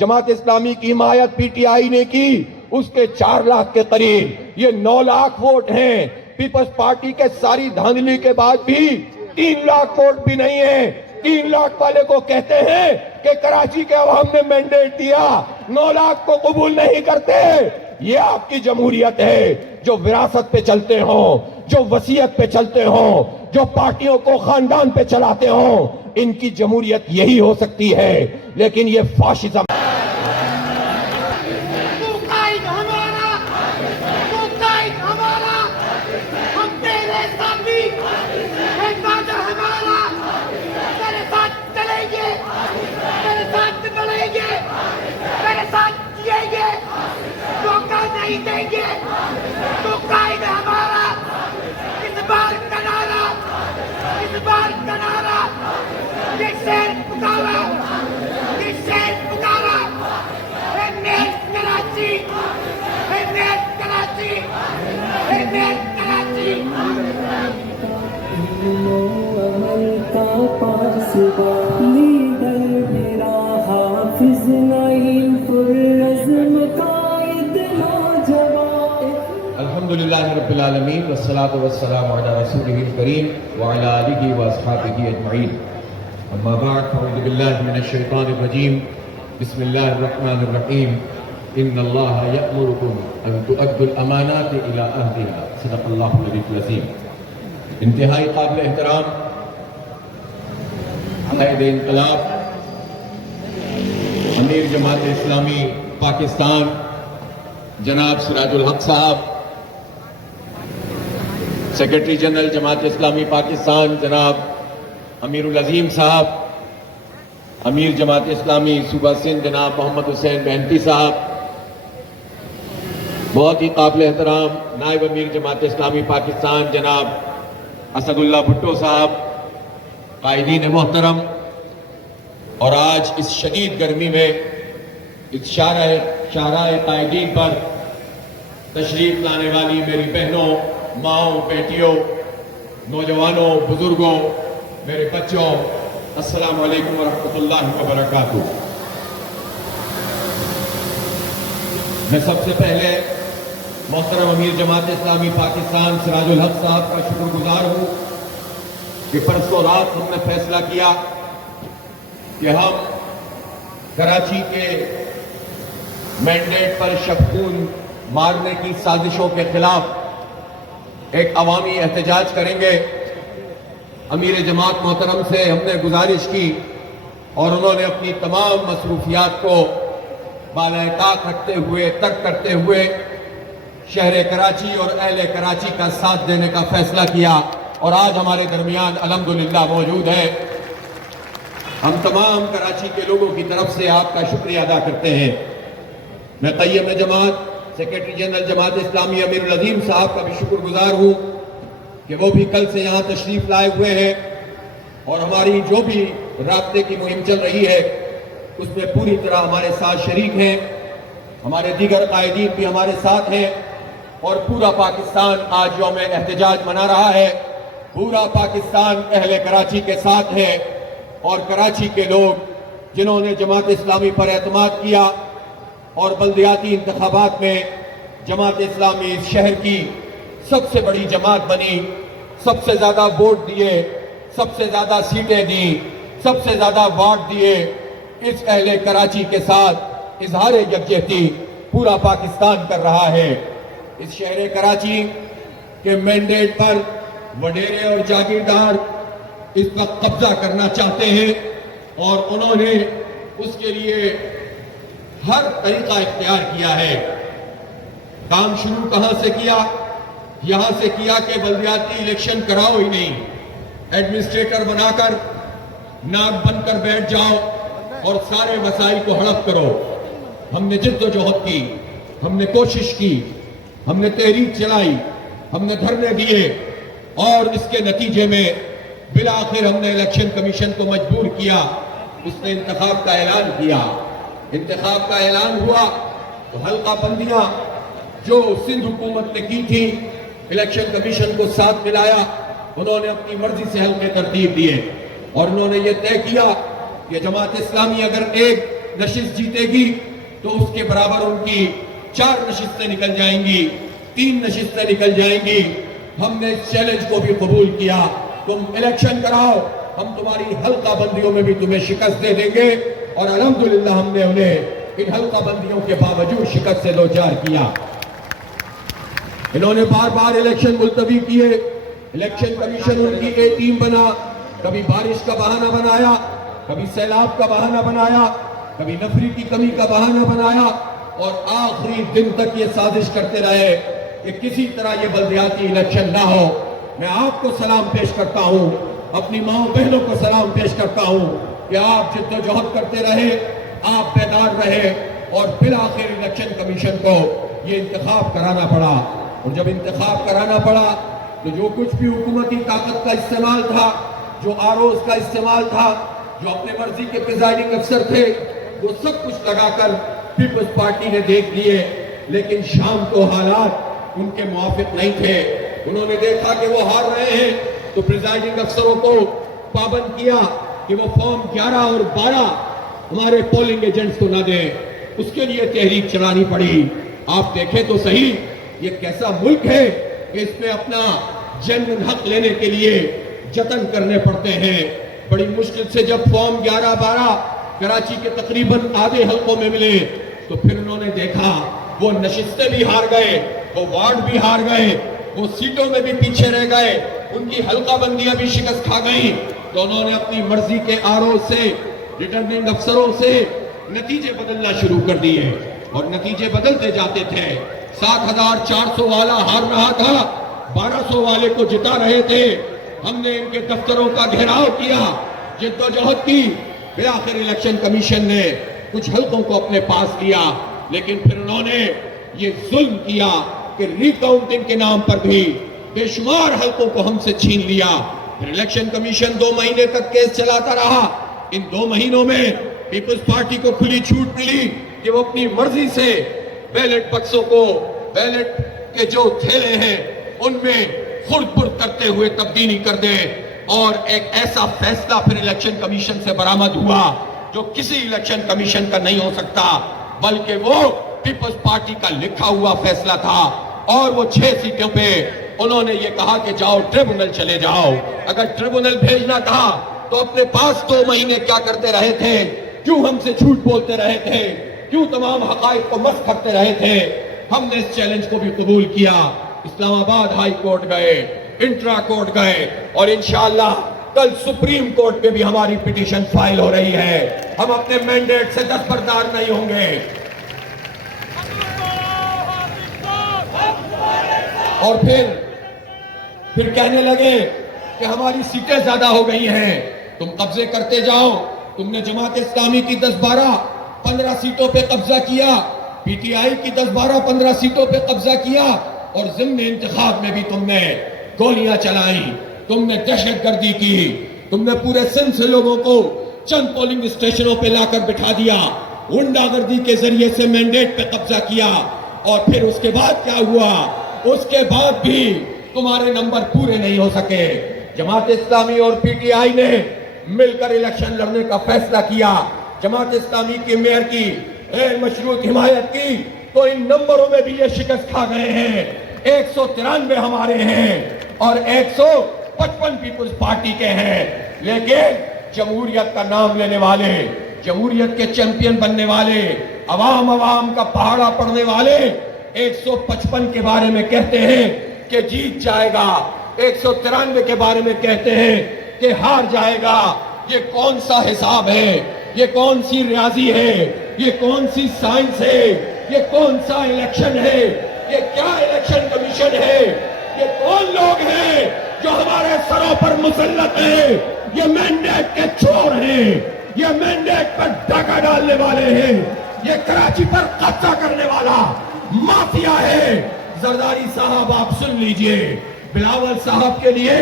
جماعت اسلامی کی حمایت P T I نے کی اس کے 4 لاکھ کے قریب، یہ 9 لاکھ ووٹ ہیں۔ پیپلز پارٹی کے ساری دھاندلی کے بعد بھی 3 لاکھ ووٹ بھی نہیں ہے۔ 3 لاکھ والے کو کہتے ہیں کہ کراچی کے عوام نے مینڈیٹ دیا، 9 لاکھ کو قبول نہیں کرتے۔ یہ آپ کی جمہوریت ہے جو وراثت پہ چلتے ہوں، جو وصیت پہ چلتے ہوں، جو پارٹیوں کو خاندان پہ چلاتے ہوں، ان کی جمہوریت یہی ہو سکتی ہے، لیکن یہ فاشزم نہیں دیں گے تو قائد ہمارا اس بار کا نعرہ، اس بار کا نعرہ، یہ شیر پکارا، یہ شیر پکارا، اے نیٹ کراچی، اے نیٹ کراچی، اے نیٹ کراچی۔ عمل کا پاسبا لیڈر میرا حافظ نعیم پرعزم قائد نوجوان۔ الحمدللہ رب العالمین والصلاة والسلام علی رسولہ الکریم وعلی آلہ واصحابہ اجمعین، اما بعد فاعوذ باللہ من الشیطان الرجیم، بسم اللہ الرحمن الرحیم، ان اللہ یأمرکم ان تؤدوا الامانات الی اہلہا، صدق اللہ العلی العظیم۔ انتہائی قابل احترام قائد انقلاب امیر جماعت اسلامی پاکستان جناب سراج الحق صاحب، سیکرٹری جنرل جماعت اسلامی پاکستان جناب امیر العظیم صاحب، امیر جماعت اسلامی صوبہ سندھ جناب محمد حسین بہنتی صاحب، بہت ہی قابل احترام نائب امیر جماعت اسلامی پاکستان جناب اسد اللہ بھٹو صاحب، قائدین محترم، اور آج اس شدید گرمی میں اس شاہراہ قائدین پر تشریف لانے والی میری بہنوں، ماؤں، بیٹیوں، نوجوانوں، بزرگوں، میرے بچوں، السلام علیکم ورحمۃ اللہ وبرکاتہ۔ میں سب سے پہلے محترم امیر جماعت اسلامی پاکستان سراج الحق صاحب کا شکر گزار ہوں کہ پرسوں رات ہم نے فیصلہ کیا کہ ہم کراچی کے مینڈیٹ پر شبخون مارنے کی سازشوں کے خلاف ایک عوامی احتجاج کریں گے۔ امیر جماعت محترم سے ہم نے گزارش کی اور انہوں نے اپنی تمام مصروفیات کو بالائے طاق رکھتے ہوئے، ترک کرتے ہوئے شہر کراچی اور اہل کراچی کا ساتھ دینے کا فیصلہ کیا، اور آج ہمارے درمیان الحمدللہ موجود ہے۔ ہم تمام کراچی کے لوگوں کی طرف سے آپ کا شکریہ ادا کرتے ہیں۔ میں قیم جماعت سیکرٹری جنرل جماعت اسلامی امیر العظیم صاحب کا بھی شکر گزار ہوں کہ وہ بھی کل سے یہاں تشریف لائے ہوئے ہیں، اور ہماری جو بھی رابطے کی مہم چل رہی ہے اس میں پوری طرح ہمارے ساتھ شریک ہیں۔ ہمارے دیگر قائدین بھی ہمارے ساتھ ہیں، اور پورا پاکستان آج یوم احتجاج منا رہا ہے۔ پورا پاکستان اہل کراچی کے ساتھ ہے، اور کراچی کے لوگ جنہوں نے جماعت اسلامی پر اعتماد کیا اور بلدیاتی انتخابات میں جماعت اسلامی اس شہر کی سب سے بڑی جماعت بنی، سب سے زیادہ ووٹ دیے، سب سے زیادہ سیٹیں دی، سب سے زیادہ وارڈ دیے، اس اہل کراچی کے ساتھ اظہار یکجہتی پورا پاکستان کر رہا ہے۔ اس شہر کراچی کے مینڈیٹ پر وڈیرے اور جاگیردار اس وقت قبضہ کرنا چاہتے ہیں، اور انہوں نے اس کے لیے ہر طریقہ اختیار کیا ہے۔ کام شروع کہاں سے کیا؟ یہاں سے کیا کہ بلدیاتی الیکشن کراؤ ہی نہیں، ایڈمنسٹریٹر بنا کر ناک بن کر بیٹھ جاؤ اور سارے مسائل کو ہڑپ کرو۔ ہم نے جد و جہد کی، ہم نے کوشش کی، ہم نے تحریک چلائی، ہم نے دھرنے دیے، اور اس کے نتیجے میں بالآخر ہم نے الیکشن کمیشن کو مجبور کیا، اس نے انتخاب کا اعلان کیا۔ انتخاب کا اعلان ہوا تو حلقہ بندیاں جو سندھ حکومت نے کی تھی، الیکشن کمیشن کو ساتھ ملایا، انہوں نے اپنی مرضی سے حلقے ترتیب دیے، اور انہوں نے یہ طے کیا کہ جماعت اسلامی اگر ایک نشست جیتے گی تو اس کے برابر ان کی 4 نشستیں نکل جائیں گی، 3 نشستیں نکل جائیں گی۔ ہم نے اس چیلنج کو بھی قبول کیا، تم الیکشن کراؤ، ہم تمہاری حلقہ بندیوں میں بھی تمہیں شکست دے دیں گے، اور الحمدللہ ہم نے انہیں ان حلقہ بندیوں کے باوجود شکست سے دوچار کیا۔ انہوں نے بار بار الیکشن ملتوی کیے، الیکشن کمیشن ان کی A ٹیم بنا، کبھی بارش کا بہانہ بنایا، کبھی سیلاب کا بہانہ بنایا، کبھی نفری کی کمی کا بہانہ بنایا، اور آخری دن تک یہ سازش کرتے رہے کہ کسی طرح یہ بلدیاتی الیکشن نہ ہو۔ میں آپ کو سلام پیش کرتا ہوں، اپنی ماں بہنوں کو سلام پیش کرتا ہوں کہ آپ جد و جہد کرتے رہے، آپ بیدار رہے، اور بالآخر الیکشن کمیشن کو یہ انتخاب کرانا پڑا۔ اور جب انتخاب کرانا پڑا تو جو کچھ بھی حکومتی طاقت کا استعمال تھا، جو ROs کا استعمال تھا، جو اپنے مرضی کے پریزائڈنگ افسر تھے، وہ سب کچھ لگا کر پیپلز پارٹی نے دیکھ لیے، لیکن شام کو حالات ان کے موافق نہیں تھے۔ انہوں نے دیکھا کہ وہ ہار رہے ہیں تو پریزائڈنگ افسروں کو پابند کیا کہ وہ فارم 11 اور 12 ہمارے پولنگ ایجنٹس کو نہ دیں، اس کے لیے تحریک چلانی پڑی۔ آپ دیکھیں تو صحیح، یہ کیسا ملک ہے کہ اس میں اپنا جنرل حق لینے کے لیے جتن کرنے پڑتے ہیں۔ بڑی مشکل سے جب فارم 11 12 کراچی کے تقریباً آدھے حلقوں میں ملے تو پھر انہوں نے دیکھا وہ نشستیں بھی ہار گئے، وہ وارڈ بھی ہار گئے، وہ سیٹوں میں بھی پیچھے رہ گئے، ان کی حلقہ بندیاں بھی شکست کھا گئیں، تو انہوں نے اپنی مرضی کے RO سے، ریٹرننگ افسروں سے نتیجے بدلنا شروع کر دیے، اور نتیجے بدلتے جاتے تھے۔ 7400 والا ہار رہا تھا، 1200 والے کو جتا رہے تھے۔ ہم نے ان کے دفتروں کا گھیراؤ کیا، جد و جہد کی، بالآخر الیکشن کمیشن نے کچھ حلقوں کو اپنے پاس لیا، لیکن پھر انہوں نے یہ ظلم کیا کہ ری کاؤنٹنگ کے نام پر بھی بے شمار حلقوں کو ہم سے چھین لیا۔ پھر الیکشن کمیشن 2 مہینے تک کیس چلاتا رہا۔ ان 2 مہینوں میں پیپلز پارٹی کو کھلی چھوٹ ملی کہ وہ اپنی مرضی سے بیلٹ بکسوں کو، بیلٹ کے جو تھیلے ہیں ان میں خرد برد کرتے ہوئے تبدیلی کر دیں، اور ایک ایسا فیصلہ پھر الیکشن کمیشن سے برآمد ہوا جو کسی الیکشن کمیشن کا نہیں ہو سکتا، بلکہ وہ پیپلز پارٹی کا لکھا ہوا فیصلہ تھا۔ اور وہ 6 سیٹوں پہ انہوں نے یہ کہا کہ جاؤ ٹریبونل چلے جاؤ۔ اگر ٹریبونل بھیجنا تھا تو اپنے پاس 2 مہینے کیا کرتے رہے تھے؟ کیوں ہم سے جھوٹ بولتے رہے تھے؟ کیوں تمام حقائق کو مسخ کرتے رہے تھے؟ ہم نے اس چیلنج کو بھی قبول کیا، اسلام آباد ہائی کورٹ گئے، انٹرا کورٹ گئے، اور انشاءاللہ کل سپریم کورٹ پہ بھی ہماری پٹیشن فائل ہو رہی ہے۔ ہم اپنے مینڈیٹ سے دستبردار نہیں ہوں گے۔ اور پھر کہنے لگے کہ ہماری سیٹیں زیادہ ہو گئی ہیں، تم قبضے کرتے جاؤ۔ تم نے جماعت اسلامی کی 10-12-15 سیٹوں پہ قبضہ کیا، PTI کی 10-12-15 سیٹوں پہ قبضہ کیا، اور ضمن انتخاب میں بھی تم نے گولیاں چلائیں، تم نے دہشت گردی کی، تم نے پورے سندھ سے لوگوں کو چند پولنگ اسٹیشنوں پہ لا کر بٹھا دیا، غنڈہ گردی کے ذریعے سے مینڈیٹ پہ قبضہ کیا۔ اور پھر اس کے بعد کیا ہوا؟ اس کے بعد بھی تمہارے نمبر پورے نہیں ہو سکے۔ جماعت اسلامی اور PTI نے مل کر الیکشن لڑنے کا فیصلہ کیا، جماعت اسلامی کے میئر کی غیر مشروط حمایت کی، تو ان نمبروں میں بھی یہ شکست کھا گئے ہیں۔ 193 ہمارے ہیں اور 155 پیپلز پارٹی کے ہیں، لیکن جمہوریت کا نام لینے والے، جمہوریت کے چیمپئن بننے والے، عوام کا پہاڑا پڑھنے والے 155 کے بارے میں کہتے ہیں کہ جیت جائے گا، 193 کے بارے میں کہتے ہیں کہ ہار جائے گا۔ یہ کون سا حساب ہے؟ یہ کون سی ریاضی ہے؟ یہ کون سی سائنس ہے؟ یہ کون سا الیکشن ہے؟ یہ کیا الیکشن کمیشن ہے؟ یہ کون لوگ ہیں جو ہمارے سروں پر مسلط ہیں؟ یہ مینڈیٹ کے چور ہیں، یہ مینڈیٹ پر ڈاکہ ڈالنے والے ہیں، یہ کراچی پر قبضہ کرنے والا مافیا ہے۔ زرداری صاحب آپ سن لیجئے، بلاول صاحب کے لیے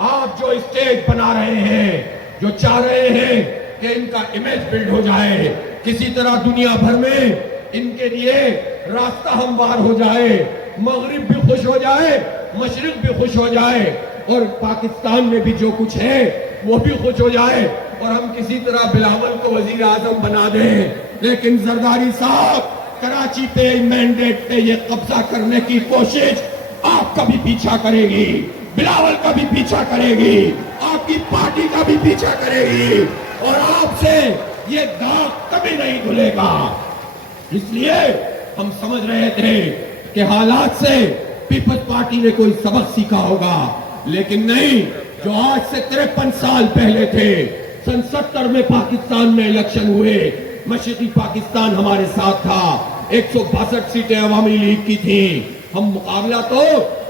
آپ جو اسٹیج بنا رہے ہیں، جو چاہ رہے ہیں کہ ان کا امیج بلڈ ہو جائے، کسی طرح دنیا بھر میں ان کے لیے راستہ ہموار ہو جائے، مغرب بھی خوش ہو جائے، مشرق بھی خوش ہو جائے، اور پاکستان میں بھی جو کچھ ہے وہ بھی خوش ہو جائے، اور ہم کسی طرح بلاول کو وزیر اعظم بنا دیں، لیکن زرداری صاحب کراچی پہ مینڈیٹ پہ یہ قبضہ کرنے کی کوشش آپ کا بھی پیچھا کرے گی، بلاول کا بھی پیچھا کرے گی، آپ کی پارٹی کا بھی پیچھا کرے گی، اور آپ سے یہ داغ کبھی نہیں دھلے گا۔ اس لیے ہم سمجھ رہے تھے کہ حالات سے پیپلز پارٹی نے کوئی سبق سیکھا ہوگا، لیکن نہیں۔ جو آج سے 53 سال پہلے تھے، سن 70 میں پاکستان میں الیکشن ہوئے، مشرقی پاکستان ہمارے ساتھ تھا، 162 سیٹیں عوامی لیگ کی تھیں۔ ہم مقابلہ تو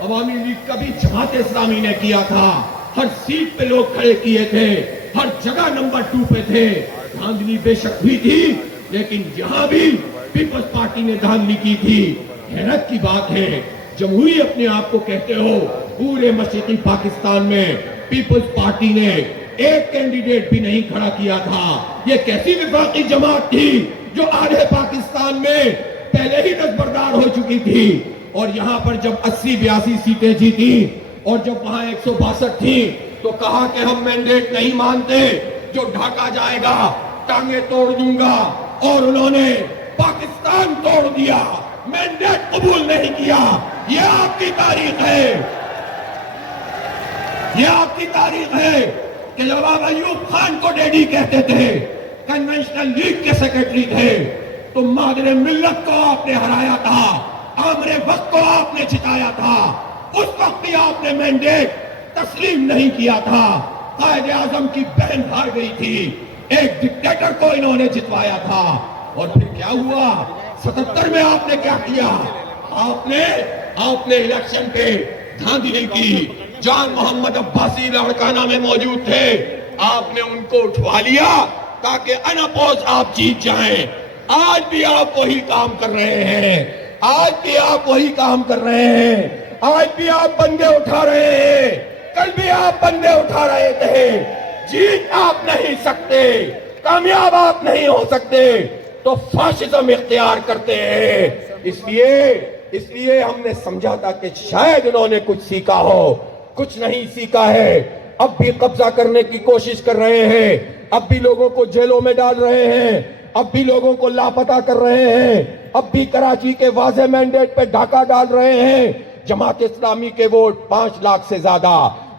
عوامی لیگ کا بھی جماعت اسلامی نے کیا تھا، ہر سیٹ پہ لوگ کھڑے کیے تھے، ہر جگہ نمبر 2 پہ تھے۔ دھاندلی بے شک بھی تھی، لیکن یہاں بھی پیپلز پارٹی نے دھاندلی کی تھی۔ حیرت کی بات ہے، جمہوری اپنے آپ کو کہتے ہو، پورے مشرقی پاکستان میں پیپلز پارٹی نے ایک کینڈیڈیٹ بھی نہیں کھڑا کیا تھا۔ یہ کیسی وفاقی جماعت تھی جو آدھے پاکستان میں پہلے ہی دستبردار ہو چکی تھی، اور یہاں پر جب 80-82 سیٹیں جیتی اور جب وہاں 162 تھی تو کہا کہ ہم مینڈیٹ نہیں مانتے، جو ڈھاکا جائے گا ٹانگیں توڑ دوں گا، اور انہوں نے پاکستان توڑ دیا، مینڈیٹ قبول نہیں کیا۔ یہ آپ کی تاریخ ہے، یہ آپ کی تاریخ ہے کہ جب آپ ایوب خان کو ڈیڈی کہتے تھے، کنونشنل لیگ کے سیکرٹری تھے، تو مادر ملت کو آپ نے ہرایا تھا، عامر وقت کو آپ نے جتایا تھا، اس وقت بھی آپ نے مینڈیٹ تسلیم نہیں کیا تھا۔ قائد اعظم کی بہن ہار گئی تھی، ایک ڈکٹیٹر کو انہوں نے جتوایا تھا، اور پھر کیا ہوا؟ 77 میں آپ نے کیا کیا؟ آپ نے الیکشن پہ دھاندلی کی۔ جان محمد عباسی لاڑکانہ میں موجود تھے، آپ نے ان کو اٹھوا لیا تاکہ اناپوز آپ جیت جائیں۔ آج بھی آپ وہی کام کر رہے ہیں، آج بھی آپ وہی کام کر رہے ہیں، آج بھی آپ بندے اٹھا رہے ہیں، کل بھی آپ بندے اٹھا رہے تھے۔ جیت آپ نہیں سکتے، کامیاب آپ نہیں ہو سکتے تو فاشزم اختیار کرتے ہیں۔ اس لیے ہم نے سمجھا تھا کہ شاید انہوں نے کچھ سیکھا ہو، کچھ نہیں سیکھا ہے۔ اب بھی قبضہ کرنے کی کوشش کر رہے ہیں، اب بھی لوگوں کو جیلوں میں ڈال رہے ہیں، اب بھی لوگوں کو لاپتہ کر رہے ہیں، اب بھی کراچی کے واضح مینڈیٹ پہ ڈھاکہ ڈال رہے ہیں۔ جماعت اسلامی کے ووٹ 5 لاکھ سے زیادہ،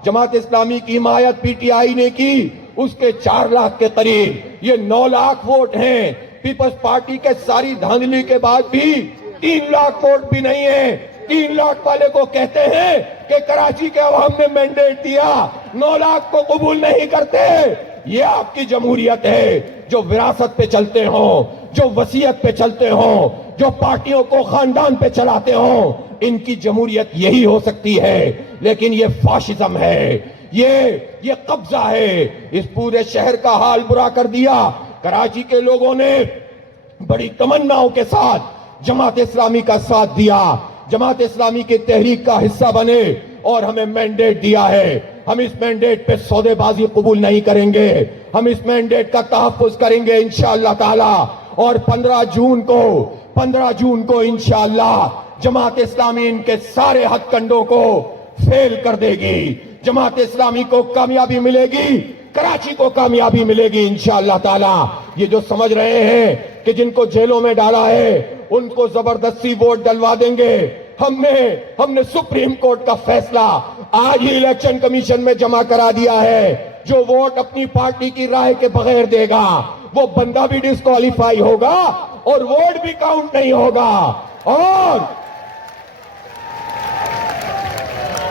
جماعت اسلامی کی حمایت پی ٹی آئی نے کی، اس کے 4 لاکھ کے قریب، یہ 9 لاکھ ووٹ ہیں۔ پیپلز پارٹی کے ساری دھاندلی کے بعد بھی 3 لاکھ ووٹ بھی نہیں ہے۔ 3 لاکھ والے کو کہتے ہیں کہ کراچی کے عوام نے مینڈیٹ دیا، 9 لاکھ کو قبول نہیں کرتے۔ یہ آپ کی جمہوریت ہے، جو وراثت پہ چلتے ہوں، جو وصیت پہ چلتے ہوں، جو پارٹیوں کو خاندان پہ چلاتے ہوں، ان کی جمہوریت یہی ہو سکتی ہے۔ لیکن یہ فاشزم ہے، یہ قبضہ ہے، اس پورے شہر کا حال برا کر دیا۔ کراچی کے لوگوں نے بڑی تمناؤں کے ساتھ جماعت اسلامی کا ساتھ دیا، جماعت اسلامی کی تحریک کا حصہ بنے اور ہمیں مینڈیٹ دیا ہے۔ ہم اس مینڈیٹ پہ سودے بازی قبول نہیں کریں گے، ہم اس مینڈیٹ کا تحفظ کریں گے انشاءاللہ تعالی، اور 15 جون کو انشاءاللہ جماعت اسلامی ان کے سارے ہتھ کنڈوں کو فیل کر دے گی۔ جماعت اسلامی کو کامیابی ملے گی، کراچی کو کامیابی ملے گی انشاءاللہ تعالی۔ یہ جو سمجھ رہے ہیں کہ جن کو جیلوں میں ڈالا ہے ان کو زبردستی ووٹ ڈلوا دیں گے، ہم نے سپریم کورٹ کا فیصلہ آج ہی الیکشن کمیشن میں جمع کرا دیا ہے۔ جو ووٹ اپنی پارٹی کی رائے کے بغیر دے گا وہ بندہ بھی ڈسکوالیفائی ہوگا اور ووٹ بھی کاؤنٹ نہیں ہوگا۔ اور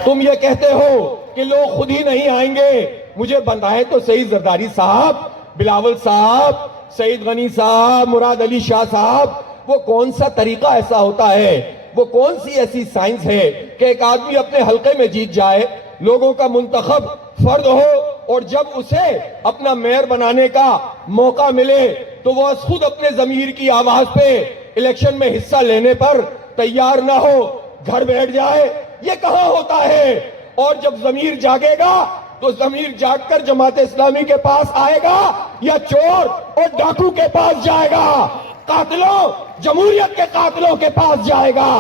تم یہ کہتے ہو کہ لوگ خود ہی نہیں آئیں گے، مجھے بتائیں تو صحیح، زرداری صاحب، بلاول صاحب، سعید غنی صاحب، مراد علی شاہ صاحب، وہ کون سا طریقہ ایسا ہوتا ہے، وہ کون سی ایسی سائنس ہے کہ ایک آدمی اپنے حلقے میں جیت جائے، لوگوں کا منتخب فرد ہو، اور جب اسے اپنا میئر بنانے کا موقع ملے تو وہ خود اپنے ضمیر کی آواز پہ الیکشن میں حصہ لینے پر تیار نہ ہو، گھر بیٹھ جائے؟ یہ کہاں ہوتا ہے؟ اور جب ضمیر جاگے گا تو ضمیر جاگ کر جماعت اسلامی کے پاس آئے گا یا چور اور ڈاکو کے پاس جائے گا، قاتلوں، جمہوریت کے قاتلوں کے پاس جائے گا؟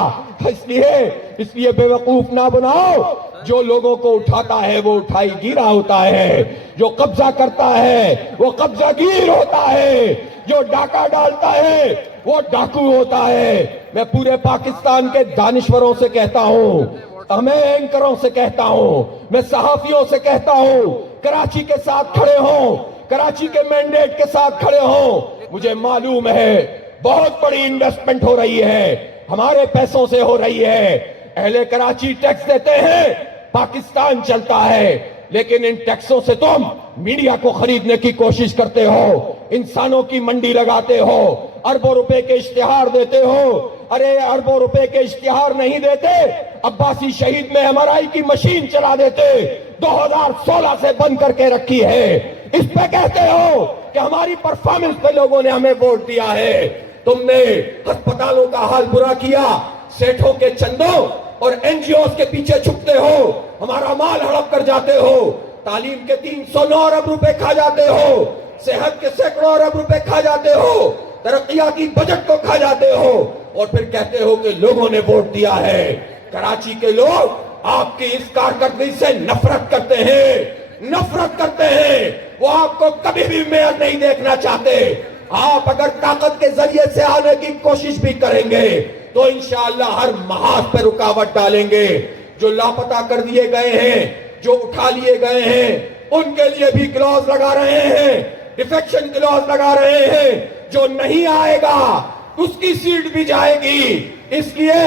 اس لیے بے وقوف نہ بناؤ، جو لوگوں کو اٹھاتا ہے وہ اٹھائی گیرا ہوتا ہے، جو قبضہ کرتا ہے وہ قبضہ گیر ہوتا ہے، جو ڈاکہ ڈالتا ہے وہ ڈاکو ہوتا ہے۔ میں پورے پاکستان کے دانشوروں سے کہتا ہوں، میں اینکروں سے کہتا ہوں، میں صحافیوں سے کہتا ہوں، کراچی کے ساتھ کھڑے ہوں، کراچی کے مینڈیٹ کے ساتھ کھڑے ہوں۔ مجھے معلوم ہے بہت بڑی انویسٹمنٹ ہو رہی ہے، ہمارے پیسوں سے ہو رہی ہے، اہل کراچی ٹیکس دیتے ہیں، پاکستان چلتا ہے، لیکن ان ٹیکسوں سے تم میڈیا کو خریدنے کی کوشش کرتے ہو، انسانوں کی منڈی لگاتے ہو، اربوں روپے کے اشتہار دیتے ہو۔ ارے اربوں روپے کے اشتہار نہیں دیتے، عباسی شہید میں ایم آر آئی کی مشین چلا دیتے، 2016 سے بند کر کے رکھی ہے۔ اس پہ کہتے ہو کہ ہماری پرفارمنس پہ لوگوں نے ہمیں ووٹ دیا ہے۔ تم نے ہسپتالوں کا حال برا کیا، سیٹھوں کے چندوں اور این جی اوز کے پیچھے چھپتے ہو، ہمارا مال ہڑپ کر جاتے ہو، تعلیم کے 309 ارب روپے کھا جاتے ہو، صحت کے سینکڑوں ارب روپے کھا جاتے ہو، ترقیاتی بجٹ کو کھا جاتے ہو، اور پھر کہتے ہو کہ لوگوں نے ووٹ دیا ہے۔ کراچی کے لوگ آپ کی اس کارکردگی سے نفرت کرتے ہیں، نفرت کرتے ہیں، وہ آپ کو کبھی بھی میئر نہیں دیکھنا چاہتے۔ آپ اگر طاقت کے ذریعے سے آنے کی کوشش بھی کریں گے تو انشاءاللہ ہر محاذ پہ رکاوٹ ڈالیں گے۔ جو لاپتہ کر دیے گئے ہیں، جو اٹھا لیے گئے ہیں، ان کے لیے بھی کلوز لگا رہے ہیں، ڈیفیکشن کلوز لگا رہے ہیں۔ جو نہیں آئے گا اس کی سیٹ بھی جائے گی۔ اس لیے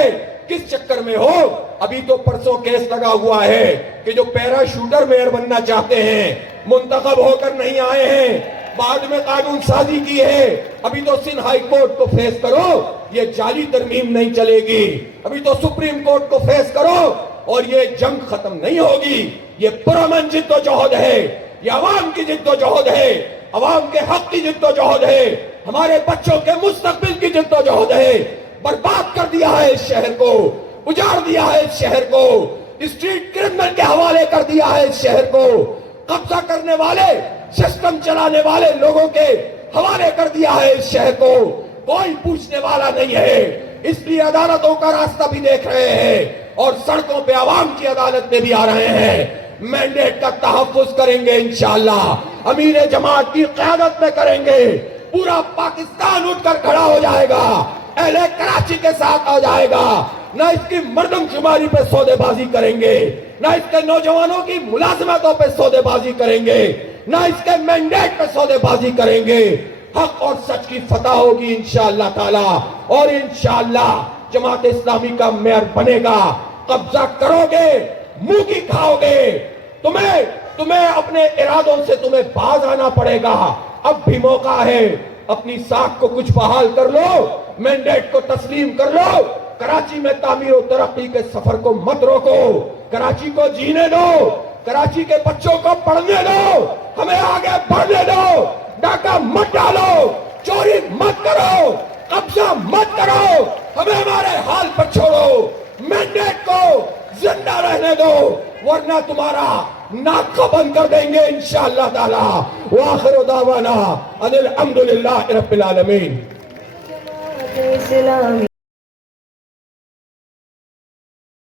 کس چکر میں ہو؟ ابھی تو پرسوں کیس لگا ہوا ہے کہ جو پیرا شوٹر میئر بننا چاہتے ہیں منتخب ہو کر نہیں آئے ہیں، بعد میں قانون سازی کی ہے، ابھی تو سندھ ہائی کورٹ کو فیس کرو، یہ جعلی ترمیم نہیں چلے گی، ابھی تو سپریم کورٹ کو فیس کرو، اور یہ جنگ ختم نہیں ہوگی۔ یہ پرامن جد و جہد ہے، یہ عوام کی جد و جہد ہے، عوام کے حق کی جد و جہد ہے، ہمارے بچوں کے مستقبل کی جد و جہد ہے۔ برباد کر دیا ہے اس شہر کو، اجاڑ دیا ہے اس شہر کو، اسٹریٹ کرمنل کے حوالے کر دیا ہے اس شہر کو، قبضہ کرنے والے، سسٹم چلانے والے لوگوں کے حوالے کر دیا ہے اس شہر کو۔ کوئی پوچھنے والا نہیں ہے، اس لیے عدالتوں کا راستہ بھی دیکھ رہے ہیں اور سڑکوں پہ عوام کی عدالت میں بھی آ رہے ہیں۔ مینڈیٹ کا تحفظ کریں گے انشاءاللہ، امیر جماعت کی قیادت میں کریں گے، پورا پاکستان اٹھ کر کھڑا ہو جائے گا، اہل کراچی کے ساتھ آ جائے گا۔ نہ اس کی مردم شماری پہ سودے بازی کریں گے، نہ اس کے نوجوانوں کی ملازمتوں پہ سودے بازی کریں گے، نہ اس کے مینڈیٹ پہ سودے بازی کریں گے۔ حق اور سچ کی فتح ہوگی انشاءاللہ تعالی، اور انشاءاللہ جماعت اسلامی کا میئر بنے گا۔ قبضہ کرو گے، منہ کی کھاؤ گے، تمہیں اپنے ارادوں سے تمہیں باز آنا پڑے گا۔ اب بھی موقع ہے، اپنی ساکھ کو کچھ بحال کر لو، مینڈیٹ کو تسلیم کر لو، کراچی میں تعمیر و ترقی کے سفر کو مت روکو، کراچی کو جینے دو، کراچی کے بچوں کو پڑھنے دو، ہمیں آگے بڑھنے دو، ڈاکہ مت ڈالو، چوری مت کرو، قبضہ مت کرو، ہمیں ہمارے حال پر چھوڑو، مینڈیٹ کو زندہ رہنے دو، ورنہ تمہارا ناک کو بند کر دیں گے انشاءاللہ تعالی۔ وآخر دعوانا ان الحمدللہ رب العالمین۔